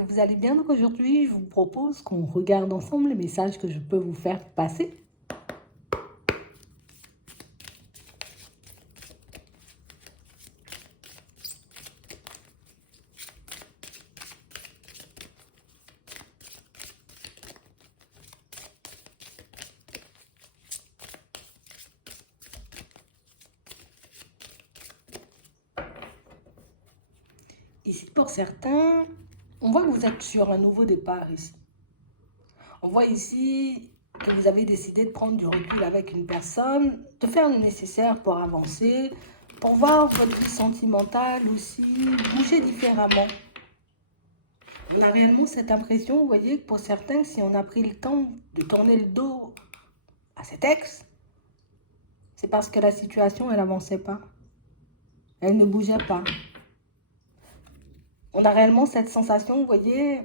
que vous allez bien. Donc aujourd'hui, je vous propose qu'on regarde ensemble les messages que je peux vous faire passer. Ici, pour certains, on voit que vous êtes sur un nouveau départ ici. On voit ici que vous avez décidé de prendre du recul avec une personne, de faire le nécessaire pour avancer, pour voir votre vie sentimentale aussi bouger différemment. On a réellement cette impression, vous voyez, que pour certains, si on a pris le temps de tourner le dos à cet ex, c'est parce que la situation, elle n'avançait pas. Elle ne bougeait pas. On a réellement cette sensation, vous voyez,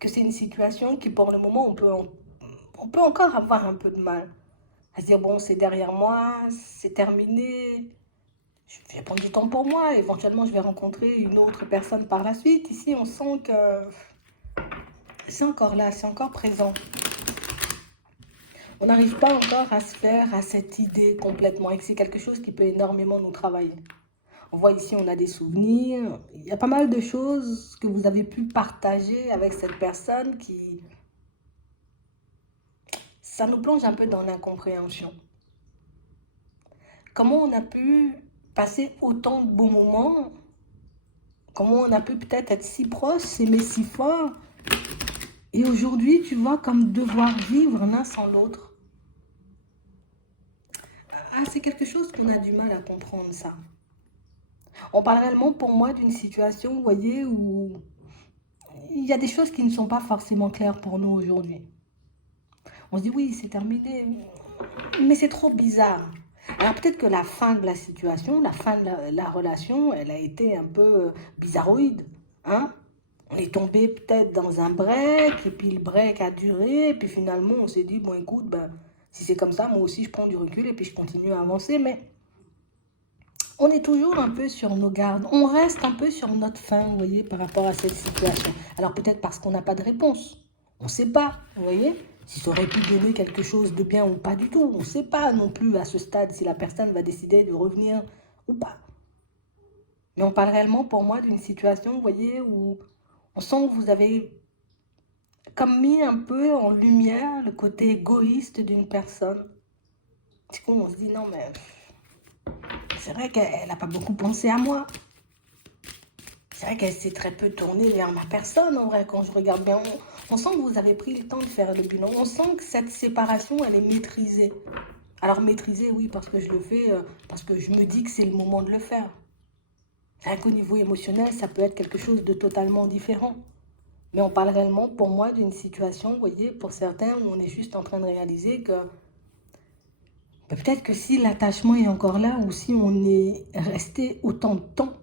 que c'est une situation qui, pour le moment, on peut encore avoir un peu de mal. À se dire, bon, c'est derrière moi, c'est terminé, je vais prendre du temps pour moi, éventuellement, je vais rencontrer une autre personne par la suite. Ici, on sent que c'est encore là, c'est encore présent. On n'arrive pas encore à se faire à cette idée complètement et que c'est quelque chose qui peut énormément nous travailler. On voit ici, on a des souvenirs. Il y a pas mal de choses que vous avez pu partager avec cette personne qui... Ça nous plonge un peu dans l'incompréhension. Comment on a pu passer autant de bons moments? Comment on a pu peut-être être si proche, s'aimer si fort? Et aujourd'hui, tu vois, comme devoir vivre l'un sans l'autre. Ah, c'est quelque chose qu'on a du mal à comprendre, ça. On parle réellement pour moi d'une situation, vous voyez, où il y a des choses qui ne sont pas forcément claires pour nous aujourd'hui. On se dit oui, c'est terminé, mais c'est trop bizarre. Alors peut-être que la fin de la situation, la fin de la relation, elle a été un peu bizarroïde. Hein? On est tombé peut-être dans un break, et puis le break a duré, et puis finalement on s'est dit, bon écoute, ben, si c'est comme ça, moi aussi je prends du recul et puis je continue à avancer, mais on est toujours un peu sur nos gardes. On reste un peu sur notre faim, vous voyez, par rapport à cette situation. Alors peut-être parce qu'on n'a pas de réponse. On ne sait pas, vous voyez, si ça aurait pu donner quelque chose de bien ou pas du tout. On ne sait pas non plus à ce stade si la personne va décider de revenir ou pas. Mais on parle réellement pour moi d'une situation, vous voyez, où on sent que vous avez comme mis un peu en lumière le côté égoïste d'une personne. Du coup, on se dit, non mais c'est vrai qu'elle n'a pas beaucoup pensé à moi. C'est vrai qu'elle s'est très peu tournée vers ma personne, en vrai, quand je regarde bien. On sent que vous avez pris le temps de faire le bilan. On sent que cette séparation, elle est maîtrisée. Alors maîtrisée, oui, parce que je le fais, parce que je me dis que c'est le moment de le faire. C'est vrai qu'au niveau émotionnel, ça peut être quelque chose de totalement différent. Mais on parle réellement, pour moi, d'une situation, vous voyez, pour certains, où on est juste en train de réaliser que peut-être que si l'attachement est encore là, ou si on est resté autant de temps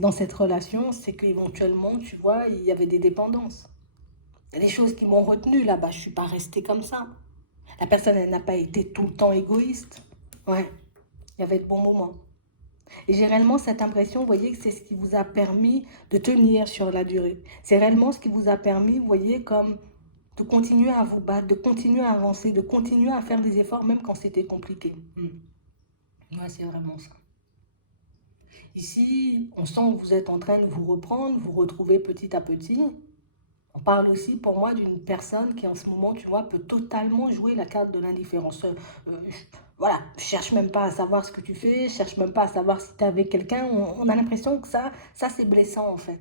dans cette relation, c'est qu'éventuellement, tu vois, il y avait des dépendances. Il y a des choses qui m'ont retenu là-bas, je ne suis pas restée comme ça. La personne, elle n'a pas été tout le temps égoïste. Ouais, il y avait de bons moments. Et j'ai réellement cette impression, vous voyez, que c'est ce qui vous a permis de tenir sur la durée. C'est réellement ce qui vous a permis, vous voyez, comme de continuer à vous battre, de continuer à avancer, de continuer à faire des efforts, même quand c'était compliqué. Ouais, c'est vraiment ça. Ici, on sent que vous êtes en train de vous reprendre, vous retrouver petit à petit. On parle aussi pour moi d'une personne qui en ce moment, tu vois, peut totalement jouer la carte de l'indifférence. Voilà, je cherche même pas à savoir ce que tu fais, je cherche même pas à savoir si tu es avec quelqu'un. On a l'impression que ça c'est blessant en fait.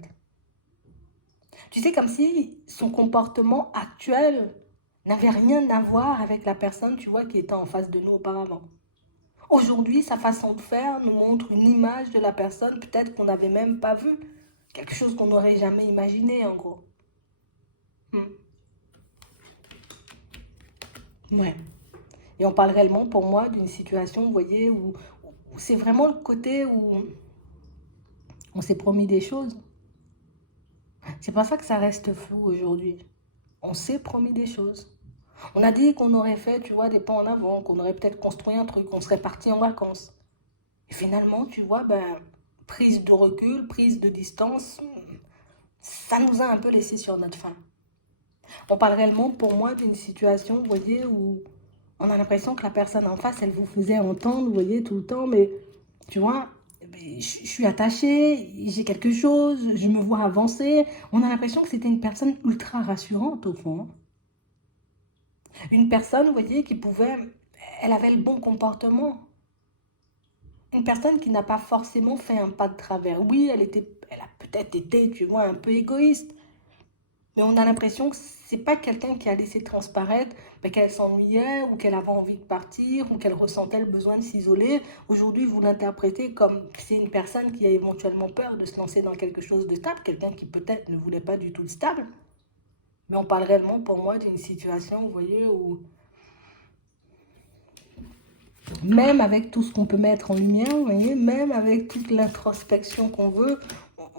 Tu sais, comme si son comportement actuel n'avait rien à voir avec la personne, tu vois, qui était en face de nous auparavant. Aujourd'hui, sa façon de faire nous montre une image de la personne peut-être qu'on n'avait même pas vue. Quelque chose qu'on n'aurait jamais imaginé, en gros. Hmm. Ouais. Et on parle réellement, pour moi, d'une situation, vous voyez, où c'est vraiment le côté où on s'est promis des choses. C'est pas ça que ça reste flou aujourd'hui. On s'est promis des choses. On a dit qu'on aurait fait, tu vois, des pas en avant, qu'on aurait peut-être construit un truc, qu'on serait parti en vacances. Et finalement, tu vois, ben, prise de recul, prise de distance, ça nous a un peu laissé sur notre faim. On parle réellement, pour moi, d'une situation, vous voyez, où on a l'impression que la personne en face, elle vous faisait entendre, vous voyez, tout le temps, mais tu vois, je suis attachée, j'ai quelque chose, je me vois avancer. On a l'impression que c'était une personne ultra rassurante, au fond. Une personne, vous voyez, qui pouvait, elle avait le bon comportement. Une personne qui n'a pas forcément fait un pas de travers. Oui, elle a peut-être été, tu vois, un peu égoïste. Mais on a l'impression que c'est pas quelqu'un qui a laissé transparaître qu'elle s'ennuyait ou qu'elle avait envie de partir ou qu'elle ressentait le besoin de s'isoler. Aujourd'hui, vous l'interprétez comme c'est une personne qui a éventuellement peur de se lancer dans quelque chose de stable, quelqu'un qui peut-être ne voulait pas du tout de stable. Mais on parle réellement pour moi d'une situation, vous voyez, où même avec tout ce qu'on peut mettre en lumière, vous voyez, même avec toute l'introspection qu'on veut,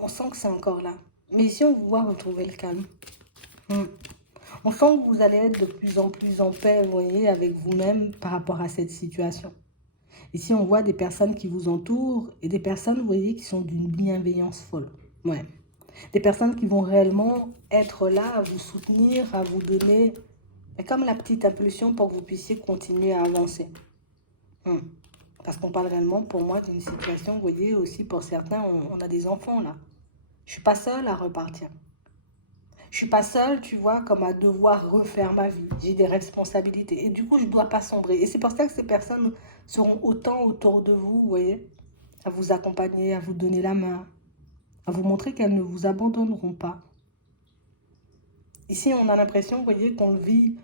on sent que c'est encore là. Mais ici, on vous voit retrouver le calme. On sent que vous allez être de plus en plus en paix, vous voyez, avec vous-même par rapport à cette situation. Ici, on voit des personnes qui vous entourent et des personnes, vous voyez, qui sont d'une bienveillance folle. Ouais. Des personnes qui vont réellement être là à vous soutenir, à vous donner comme la petite impulsion pour que vous puissiez continuer à avancer. Parce qu'on parle réellement, pour moi, d'une situation, vous voyez, aussi pour certains, on a des enfants là. Je ne suis pas seule à repartir. Je ne suis pas seule, tu vois, comme à devoir refaire ma vie. J'ai des responsabilités. Et du coup, je ne dois pas sombrer. Et c'est pour ça que ces personnes seront autant autour de vous, vous voyez, à vous accompagner, à vous donner la main, à vous montrer qu'elles ne vous abandonneront pas. Ici, on a l'impression, vous voyez, qu'on le vit.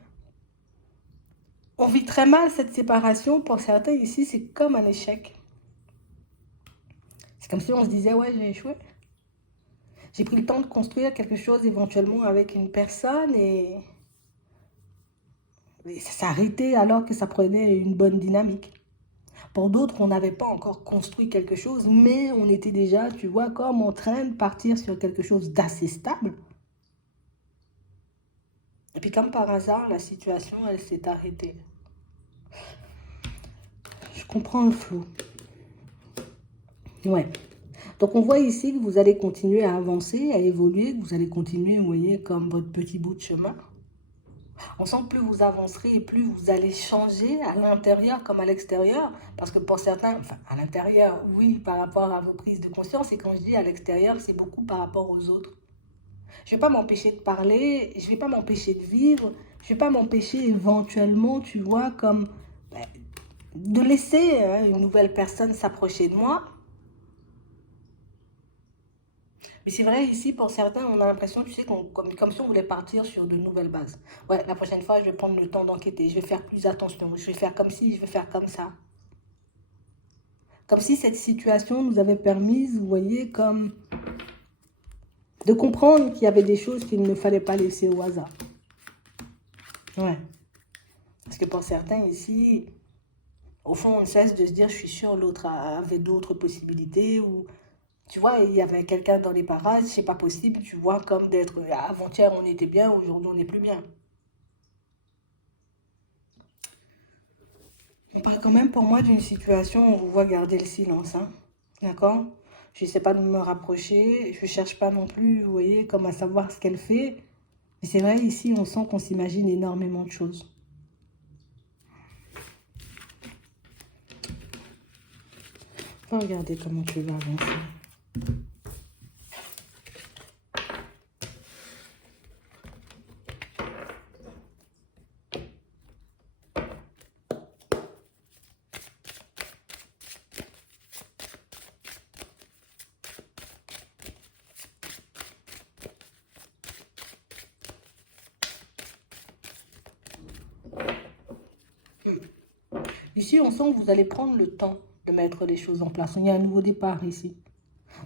On vit très mal cette séparation. Pour certains, ici, c'est comme un échec. C'est comme si on se disait, ouais, j'ai échoué. J'ai pris le temps de construire quelque chose éventuellement avec une personne et ça s'est arrêté alors que ça prenait une bonne dynamique. Pour d'autres, on n'avait pas encore construit quelque chose, mais on était déjà, tu vois, comme en train de partir sur quelque chose d'assez stable. Et puis comme par hasard, la situation, elle s'est arrêtée. Je comprends le flou. Ouais. Donc on voit ici que vous allez continuer à avancer, à évoluer, que vous allez continuer, vous voyez, comme votre petit bout de chemin. On sent que plus vous avancerez et plus vous allez changer à l'intérieur comme à l'extérieur. Parce que pour certains, enfin à l'intérieur, oui, par rapport à vos prises de conscience. Et quand je dis à l'extérieur, c'est beaucoup par rapport aux autres. Je ne vais pas m'empêcher de parler, je ne vais pas m'empêcher de vivre, je ne vais pas m'empêcher éventuellement, tu vois, comme de laisser une nouvelle personne s'approcher de moi. Mais c'est vrai, ici, pour certains, on a l'impression, tu sais, comme si on voulait partir sur de nouvelles bases. Ouais, la prochaine fois, je vais prendre le temps d'enquêter, je vais faire plus attention, je vais faire comme ci, je vais faire comme ça. Comme si cette situation nous avait permis, vous voyez, comme de comprendre qu'il y avait des choses qu'il ne fallait pas laisser au hasard. Ouais. Parce que pour certains ici, au fond, on ne cesse de se dire, je suis sûre, l'autre avait d'autres possibilités ou... Tu vois, il y avait quelqu'un dans les parages, c'est pas possible, tu vois, comme d'être avant-hier on était bien, aujourd'hui on n'est plus bien. On parle quand même pour moi d'une situation où on vous voit garder le silence, hein. D'accord? Je ne sais pas de me rapprocher, je ne cherche pas non plus, vous voyez, comme à savoir ce qu'elle fait. Mais c'est vrai, ici, on sent qu'on s'imagine énormément de choses. On va regarder comment tu vas avancer. Ici, on sent que vous allez prendre le temps de mettre les choses en place. Il y a un nouveau départ ici.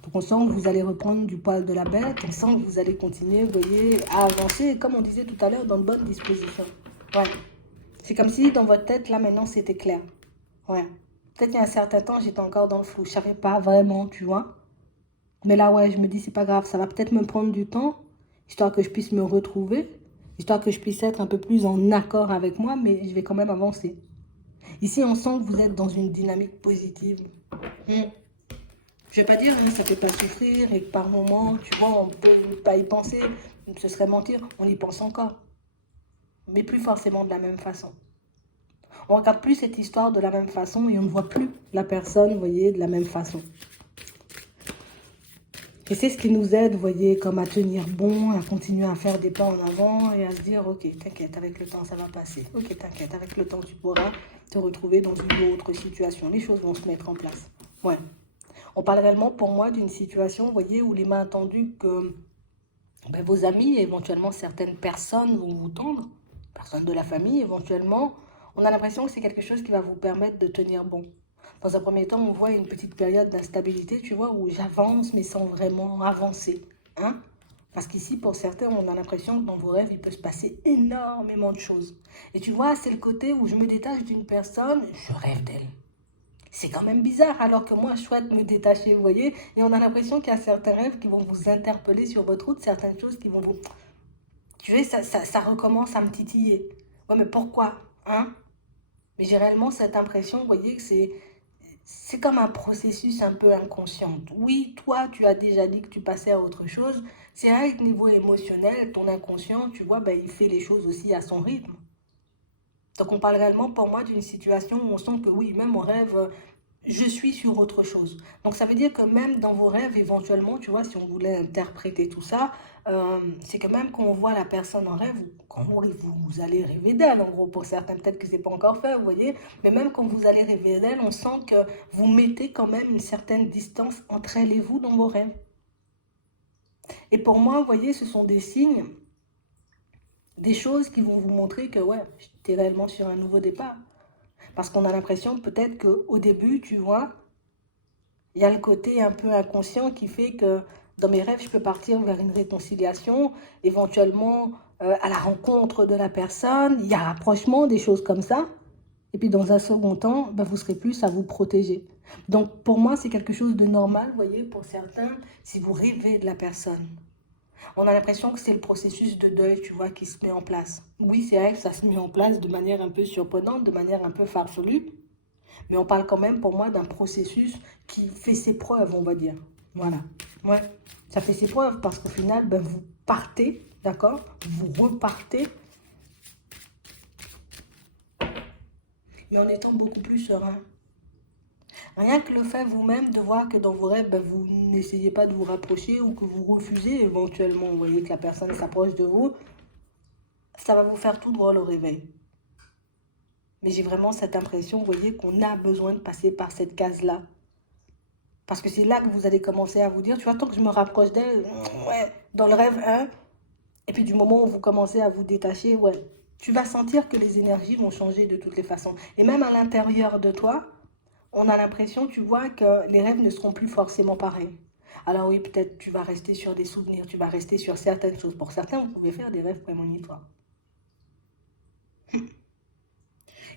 Donc, on sent que vous allez reprendre du poil de la bête. On sent que vous allez continuer, vous voyez, à avancer, comme on disait tout à l'heure, dans de bonnes dispositions. Ouais. C'est comme si dans votre tête, là, maintenant, c'était clair. Ouais. Peut-être qu'il y a un certain temps, j'étais encore dans le flou. Je ne savais pas vraiment, tu vois. Mais là, ouais, je me dis, c'est pas grave. Ça va peut-être me prendre du temps, histoire que je puisse me retrouver, histoire que je puisse être un peu plus en accord avec moi, mais je vais quand même avancer. Ici, on sent que vous êtes dans une dynamique positive. Je vais pas dire, hein, ça fait pas souffrir et que par moment, tu vois, on peut pas y penser. Ce serait mentir, on y pense encore. Mais plus forcément de la même façon. On regarde plus cette histoire de la même façon et on ne voit plus la personne, vous voyez, de la même façon. Et c'est ce qui nous aide, vous voyez, comme à tenir bon, à continuer à faire des pas en avant et à se dire, ok, t'inquiète, avec le temps, ça va passer. Ok, t'inquiète, avec le temps, tu pourras te retrouver dans une autre situation. Les choses vont se mettre en place. Ouais. On parle réellement, pour moi, d'une situation, vous voyez, où les mains tendues que ben, vos amis, éventuellement certaines personnes vont vous tendre, personnes de la famille, éventuellement, on a l'impression que c'est quelque chose qui va vous permettre de tenir bon. Dans un premier temps, on voit une petite période d'instabilité, tu vois, où j'avance, mais sans vraiment avancer. Hein? Parce qu'ici, pour certains, on a l'impression que dans vos rêves, il peut se passer énormément de choses. Et tu vois, c'est le côté où je me détache d'une personne, je rêve d'elle. C'est quand même bizarre, alors que moi, je souhaite me détacher, vous voyez. Et on a l'impression qu'il y a certains rêves qui vont vous interpeller sur votre route, certaines choses qui vont vous... Tu vois, ça recommence à me titiller. Ouais, mais pourquoi? Hein? Mais j'ai réellement cette impression, vous voyez, que c'est comme un processus un peu inconscient. Oui, toi, tu as déjà dit que tu passais à autre chose. C'est vrai que niveau émotionnel, ton inconscient, tu vois, ben, il fait les choses aussi à son rythme. Donc on parle réellement pour moi d'une situation où on sent que oui, même en rêve, je suis sur autre chose. Donc ça veut dire que même dans vos rêves, éventuellement, tu vois, si on voulait interpréter tout ça, c'est que même quand on voit la personne en rêve, quand vous allez rêver d'elle, en gros, pour certains, peut-être que c'est pas encore fait, vous voyez, mais même quand vous allez rêver d'elle, on sent que vous mettez quand même une certaine distance entre elle et vous dans vos rêves. Et pour moi, vous voyez, ce sont des signes, des choses qui vont vous montrer que, ouais, tu es réellement sur un nouveau départ. Parce qu'on a l'impression peut-être qu'au début, tu vois, il y a le côté un peu inconscient qui fait que dans mes rêves, je peux partir vers une réconciliation, éventuellement à la rencontre de la personne, il y a rapprochement, des choses comme ça. Et puis dans un second temps, ben, vous serez plus à vous protéger. Donc pour moi, c'est quelque chose de normal, vous voyez, pour certains, si vous rêvez de la personne. On a l'impression que c'est le processus de deuil, tu vois, qui se met en place. Oui, c'est vrai que ça se met en place de manière un peu surprenante, de manière un peu farfelue, mais on parle quand même pour moi d'un processus qui fait ses preuves, on va dire. Voilà. Ouais. Ça fait ses preuves parce qu'au final, ben, vous partez, d'accord? Vous repartez, mais en étant beaucoup plus serein. Rien que le fait vous-même de voir que dans vos rêves, ben, vous n'essayez pas de vous rapprocher ou que vous refusez éventuellement, vous voyez que la personne s'approche de vous, ça va vous faire tout drôle au réveil. Mais j'ai vraiment cette impression, vous voyez, qu'on a besoin de passer par cette case-là. Parce que c'est là que vous allez commencer à vous dire, tu vois, tant que je me rapproche d'elle, ouais, dans le rêve 1, et puis du moment où vous commencez à vous détacher, ouais, tu vas sentir que les énergies vont changer de toutes les façons. Et même à l'intérieur de toi, on a l'impression, tu vois, que les rêves ne seront plus forcément pareils. Alors oui, peut-être tu vas rester sur des souvenirs, tu vas rester sur certaines choses. Pour certains, vous pouvez faire des rêves prémonitoires.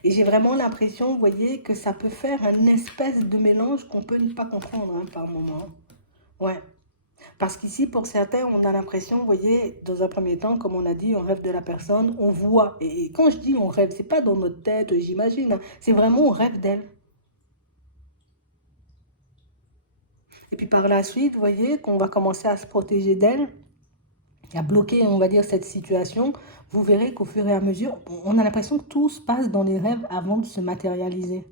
Et j'ai vraiment l'impression, vous voyez, que ça peut faire un espèce de mélange qu'on peut ne pas comprendre hein, par moment. Ouais. Parce qu'ici, pour certains, on a l'impression, vous voyez, dans un premier temps, comme on a dit, on rêve de la personne, on voit. Et quand je dis on rêve, c'est pas dans notre tête, j'imagine. Hein, c'est vraiment on rêve d'elle. Et puis par la suite, vous voyez, qu'on va commencer à se protéger d'elle, à bloquer, on va dire, cette situation. Vous verrez qu'au fur et à mesure, on a l'impression que tout se passe dans les rêves avant de se matérialiser.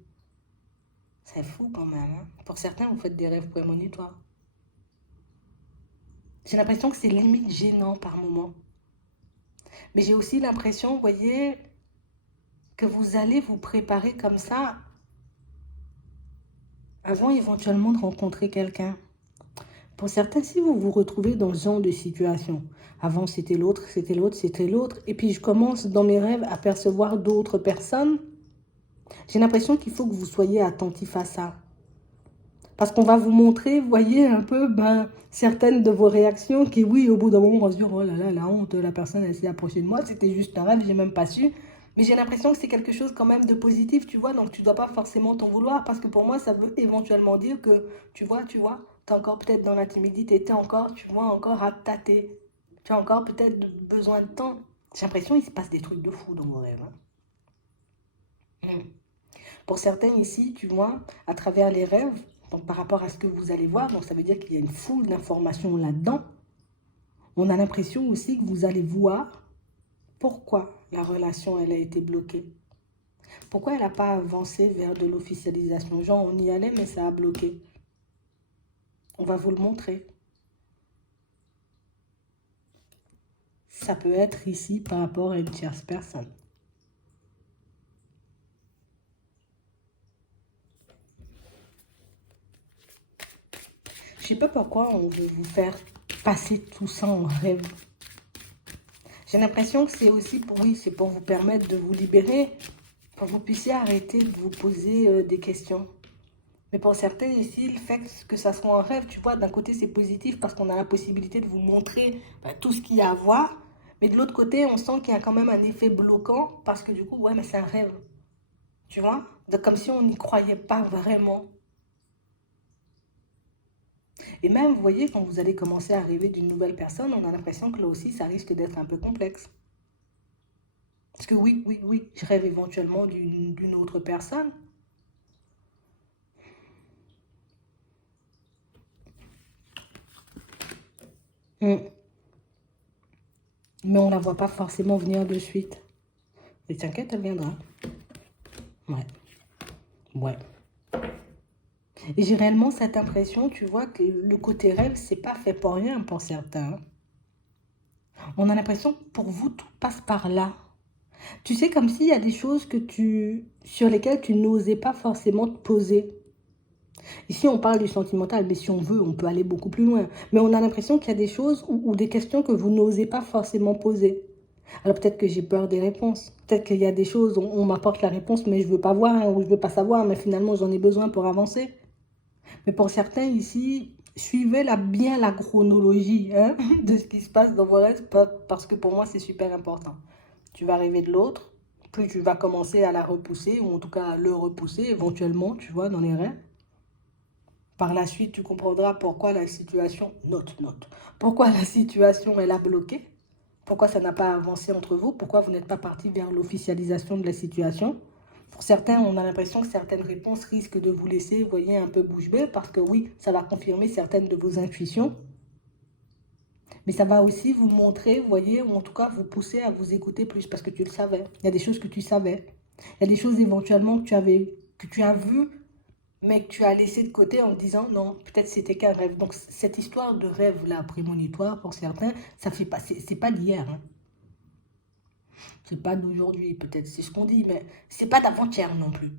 C'est fou quand même. Hein. Pour certains, vous faites des rêves prémonitoires. J'ai l'impression que c'est limite gênant par moment. Mais j'ai aussi l'impression, vous voyez, que vous allez vous préparer comme ça avant éventuellement de rencontrer quelqu'un. Pour certains, si vous vous retrouvez dans ce genre de situation, avant c'était l'autre, c'était l'autre, c'était l'autre, et puis je commence dans mes rêves à percevoir d'autres personnes, j'ai l'impression qu'il faut que vous soyez attentif à ça. Parce qu'on va vous montrer, vous voyez, un peu ben, certaines de vos réactions qui, oui, au bout d'un moment, on va se dire, oh là là, la honte, la personne, elle s'est approchée de moi, c'était juste un rêve, j'ai même pas su. Mais j'ai l'impression que c'est quelque chose quand même de positif, tu vois, donc tu dois pas forcément t'en vouloir, parce que pour moi, ça veut éventuellement dire que, tu vois, t'es encore peut-être dans la timidité, t'es encore, tu vois, encore à tâter. Tu as encore peut-être besoin de temps. J'ai l'impression qu'il se passe des trucs de fou dans vos rêves. Hein. Pour certains ici, tu vois, à travers les rêves, Donc, par rapport à ce que vous allez voir, donc ça veut dire qu'il y a une foule d'informations là-dedans. On a l'impression aussi que vous allez voir pourquoi la relation, elle a été bloquée. Pourquoi elle n'a pas avancé vers de l'officialisation? Genre, on y allait, mais ça a bloqué. On va vous le montrer. Ça peut être ici par rapport à une tierce personne. Je ne sais pas pourquoi on veut vous faire passer tout ça en rêve. J'ai l'impression que c'est aussi pour, oui, c'est pour vous permettre de vous libérer, pour que vous puissiez arrêter de vous poser des questions. Mais pour certains ici, le fait que ça soit en rêve, tu vois, d'un côté c'est positif parce qu'on a la possibilité de vous montrer tout ce qu'il y a à voir. Mais de l'autre côté, on sent qu'il y a quand même un effet bloquant parce que du coup, ouais, mais c'est un rêve. Tu vois? Donc, comme si on n'y croyait pas vraiment. Et même, vous voyez, quand vous allez commencer à rêver d'une nouvelle personne, on a l'impression que là aussi, ça risque d'être un peu complexe. Parce que oui, oui, oui, je rêve éventuellement d'une autre personne. Mm. Mais on ne la voit pas forcément venir de suite. Mais t'inquiète, elle viendra. Ouais, ouais. Et j'ai réellement cette impression, tu vois, que le côté rêve, c'est pas fait pour rien pour certains. On a l'impression que pour vous, tout passe par là. Tu sais, comme s'il y a des choses sur lesquelles tu n'osais pas forcément te poser. Ici, on parle du sentimental, mais si on veut, on peut aller beaucoup plus loin. Mais on a l'impression qu'il y a des choses ou des questions que vous n'osez pas forcément poser. Alors peut-être que j'ai peur des réponses. Peut-être qu'il y a des choses, on m'apporte la réponse, mais je ne veux pas voir, hein, ou je ne veux pas savoir, mais finalement, j'en ai besoin pour avancer. Mais pour certains ici, suivez bien la chronologie hein, de ce qui se passe dans vos rêves, parce que pour moi, c'est super important. Tu vas rêver de l'autre, puis tu vas commencer à la repousser, ou en tout cas à le repousser éventuellement, tu vois, dans les rêves. Par la suite, tu comprendras pourquoi la situation, pourquoi la situation, elle a bloqué, pourquoi ça n'a pas avancé entre vous, pourquoi vous n'êtes pas parti vers l'officialisation de la situation. Pour certains, on a l'impression que certaines réponses risquent de vous laisser, vous voyez, un peu bouche bée, parce que oui, ça va confirmer certaines de vos intuitions, mais ça va aussi vous montrer, vous voyez, ou en tout cas vous pousser à vous écouter plus, parce que tu le savais. Il y a des choses que tu savais. Il y a des choses éventuellement que tu as vues, mais que tu as laissé de côté en te disant non, peut-être c'était qu'un rêve. Donc cette histoire de rêve là prémonitoire pour certains, ça fait pas, c'est pas d'hier, hein. C'est pas d'aujourd'hui, peut-être c'est ce qu'on dit, mais c'est pas d'avant-hier non plus.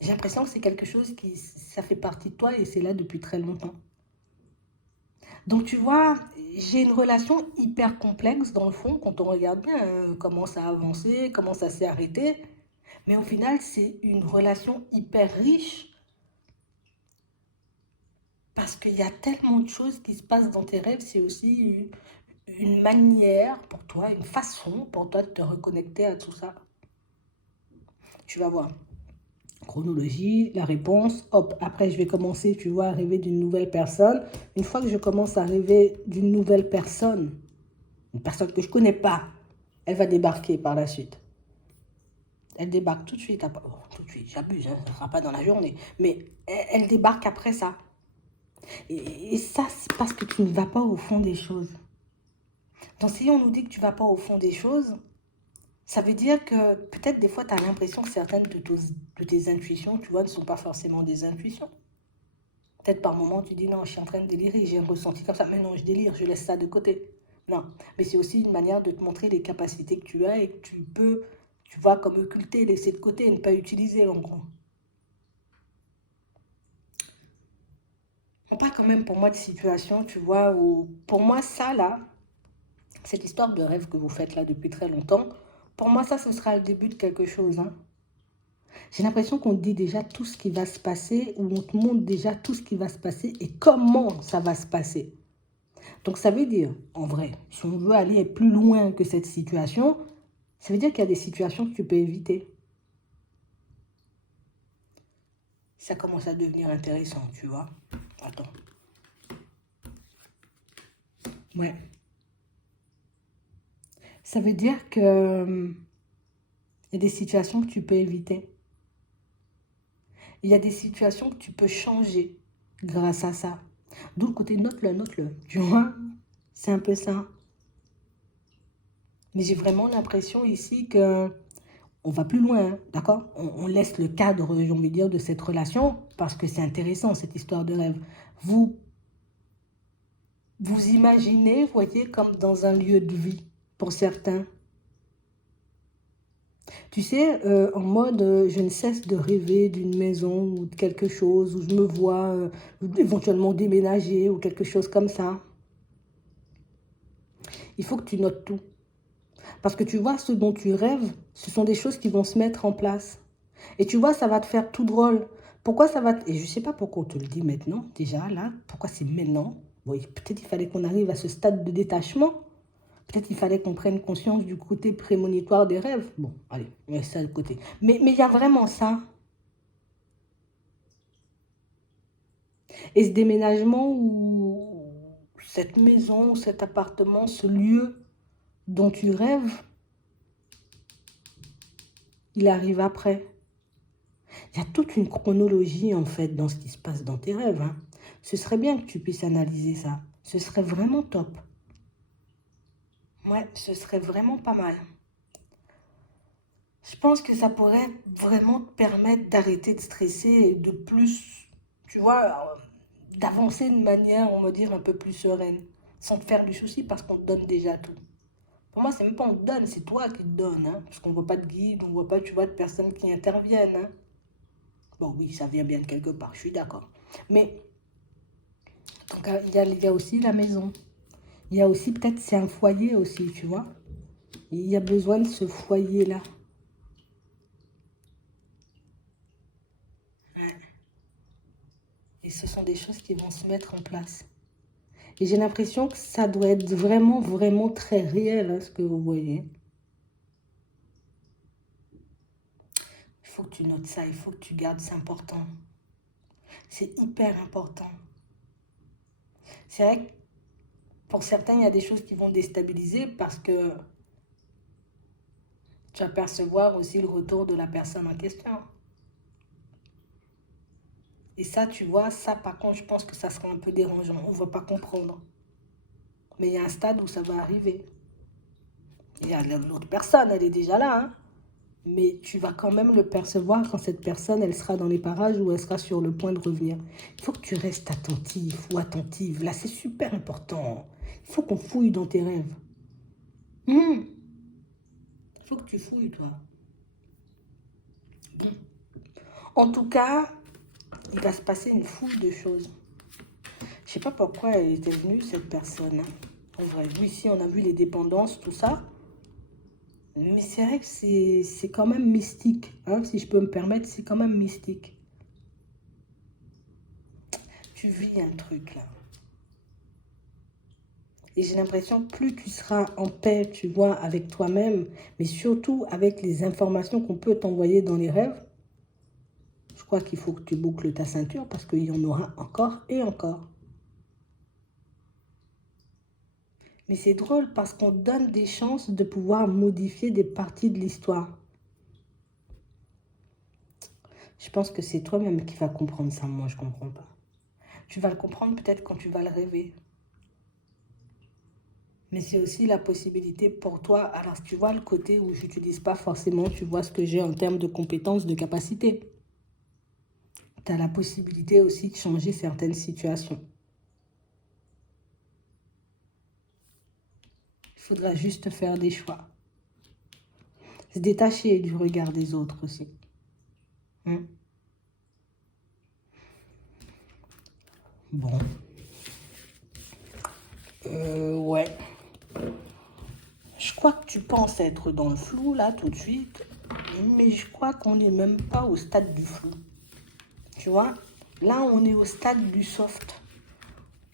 J'ai l'impression que c'est quelque chose qui, ça fait partie de toi et c'est là depuis très longtemps. Donc tu vois, j'ai une relation hyper complexe dans le fond quand on regarde bien comment ça a avancé, comment ça s'est arrêté. Mais au final, c'est une relation hyper riche parce qu'il y a tellement de choses qui se passent dans tes rêves. C'est aussi une manière pour toi, une façon pour toi de te reconnecter à tout ça. Tu vas voir. Chronologie, la réponse, hop, après je vais commencer, tu vois, à rêver d'une nouvelle personne. Une fois que je commence à rêver d'une nouvelle personne, une personne que je ne connais pas, elle va débarquer par la suite. Elle débarque tout de suite, tout de suite, j'abuse, hein, ça ne sera pas dans la journée, mais elle débarque après ça. Et ça, c'est parce que tu ne vas pas au fond des choses. Donc si on nous dit que tu ne vas pas au fond des choses, ça veut dire que peut-être des fois tu as l'impression que certaines de tes intuitions, tu vois, ne sont pas forcément des intuitions. Peut-être par moment tu dis non, je suis en train de délirer, j'ai un ressenti comme ça, mais non, je délire, je laisse ça de côté. Non, mais c'est aussi une manière de te montrer les capacités que tu as et que tu peux, tu vois, comme occulter, laisser de côté et ne pas utiliser en gros. On parle quand même pour moi de situation, tu vois, où pour moi ça là, cette histoire de rêve que vous faites là depuis très longtemps, pour moi ça ce sera le début de quelque chose. Hein. J'ai l'impression qu'on te dit déjà tout ce qui va se passer, ou on te montre déjà tout ce qui va se passer et comment ça va se passer. Donc ça veut dire, en vrai, si on veut aller plus loin que cette situation, ça veut dire qu'il y a des situations que tu peux éviter. Ça commence à devenir intéressant, tu vois. Attends. Ouais. Ça veut dire que il y a des situations que tu peux éviter. Il y a des situations que tu peux changer grâce à ça. D'où le côté note-le, note-le. Tu vois, c'est un peu ça. Mais j'ai vraiment l'impression ici que on va plus loin, hein, d'accord? On laisse le cadre, j'ai envie de dire, de cette relation parce que c'est intéressant, cette histoire de rêve. Vous, vous imaginez, voyez, comme dans un lieu de vie pour certains. Tu sais, en mode, je ne cesse de rêver d'une maison ou de quelque chose, où je me vois éventuellement déménager ou quelque chose comme ça. Il faut que tu notes tout. Parce que tu vois, ce dont tu rêves, ce sont des choses qui vont se mettre en place. Et tu vois, ça va te faire tout drôle. Pourquoi ça va... Et je ne sais pas pourquoi on te le dit maintenant, déjà, là. Pourquoi c'est maintenant? Bon, peut-être il fallait qu'on arrive à ce stade de détachement. Peut-être il fallait qu'on prenne conscience du côté prémonitoire des rêves. Bon, allez, on laisse ça de côté. Mais il y a vraiment ça. Et ce déménagement ou cette maison, cet appartement, ce lieu dont tu rêves, il arrive après. Il y a toute une chronologie, en fait, dans ce qui se passe dans tes rêves. Hein. Ce serait bien que tu puisses analyser ça. Ce serait vraiment top. Ouais, ce serait vraiment pas mal. Je pense que ça pourrait vraiment te permettre d'arrêter de stresser et de plus, tu vois, d'avancer de manière, on va dire, un peu plus sereine, sans te faire du souci parce qu'on te donne déjà tout. Pour moi, c'est même pas on te donne, c'est toi qui te donnes, hein, parce qu'on ne voit pas de guide, on ne voit pas, tu vois, de personnes qui interviennent. Hein. Bon, oui, ça vient bien de quelque part, je suis d'accord. Mais donc, il y a aussi la maison. Il y a aussi, peut-être, c'est un foyer aussi, tu vois. Il y a besoin de ce foyer-là. Et ce sont des choses qui vont se mettre en place. Et j'ai l'impression que ça doit être vraiment, vraiment très réel, hein, ce que vous voyez. Il faut que tu notes ça, il faut que tu gardes, c'est important. C'est hyper important. C'est vrai que pour certains, il y a des choses qui vont déstabiliser parce que tu vas percevoir aussi le retour de la personne en question. Et ça, tu vois, ça par contre, je pense que ça sera un peu dérangeant. On ne va pas comprendre. Mais il y a un stade où ça va arriver. Il y a l'autre personne, elle est déjà là, hein. Mais tu vas quand même le percevoir quand cette personne, elle sera dans les parages ou elle sera sur le point de revenir. Il faut que tu restes attentif ou attentive. Là, c'est super important. Il faut qu'on fouille dans tes rêves. Il faut que tu fouilles, toi. En tout cas, il va se passer une foule de choses. Je sais pas pourquoi elle était venue, cette personne. Hein. En vrai, nous, ici, on a vu les dépendances, tout ça. Mais c'est vrai que c'est quand même mystique. Hein, si je peux me permettre, c'est quand même mystique. Tu vis un truc, là. Et j'ai l'impression que plus tu seras en paix, tu vois, avec toi-même, mais surtout avec les informations qu'on peut t'envoyer dans les rêves, je crois qu'il faut que tu boucles ta ceinture parce qu'il y en aura encore et encore. Mais c'est drôle parce qu'on donne des chances de pouvoir modifier des parties de l'histoire. Je pense que c'est toi-même qui vas comprendre ça, moi je ne comprends pas. Tu vas le comprendre peut-être quand tu vas le rêver. Mais c'est aussi la possibilité pour toi, alors tu vois le côté où je n'utilise pas forcément, tu vois ce que j'ai en termes de compétences, de capacités. Tu as la possibilité aussi de changer certaines situations. Il faudra juste faire des choix. Se détacher du regard des autres aussi. Hein? Bon. Ouais. Je crois que tu penses être dans le flou, là, tout de suite. Mais je crois qu'on n'est même pas au stade du flou. Tu vois? Là, on est au stade du soft.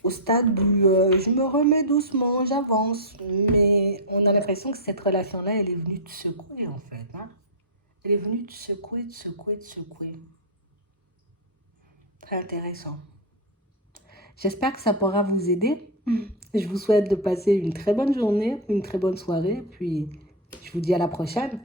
Au stade du je me remets doucement, j'avance. Mais on a l'impression que cette relation-là, elle est venue te secouer, en fait. Hein? Elle est venue te secouer, te secouer, te secouer. Très intéressant. J'espère que ça pourra vous aider. Je vous souhaite de passer une très bonne journée, une très bonne soirée. Puis, je vous dis à la prochaine.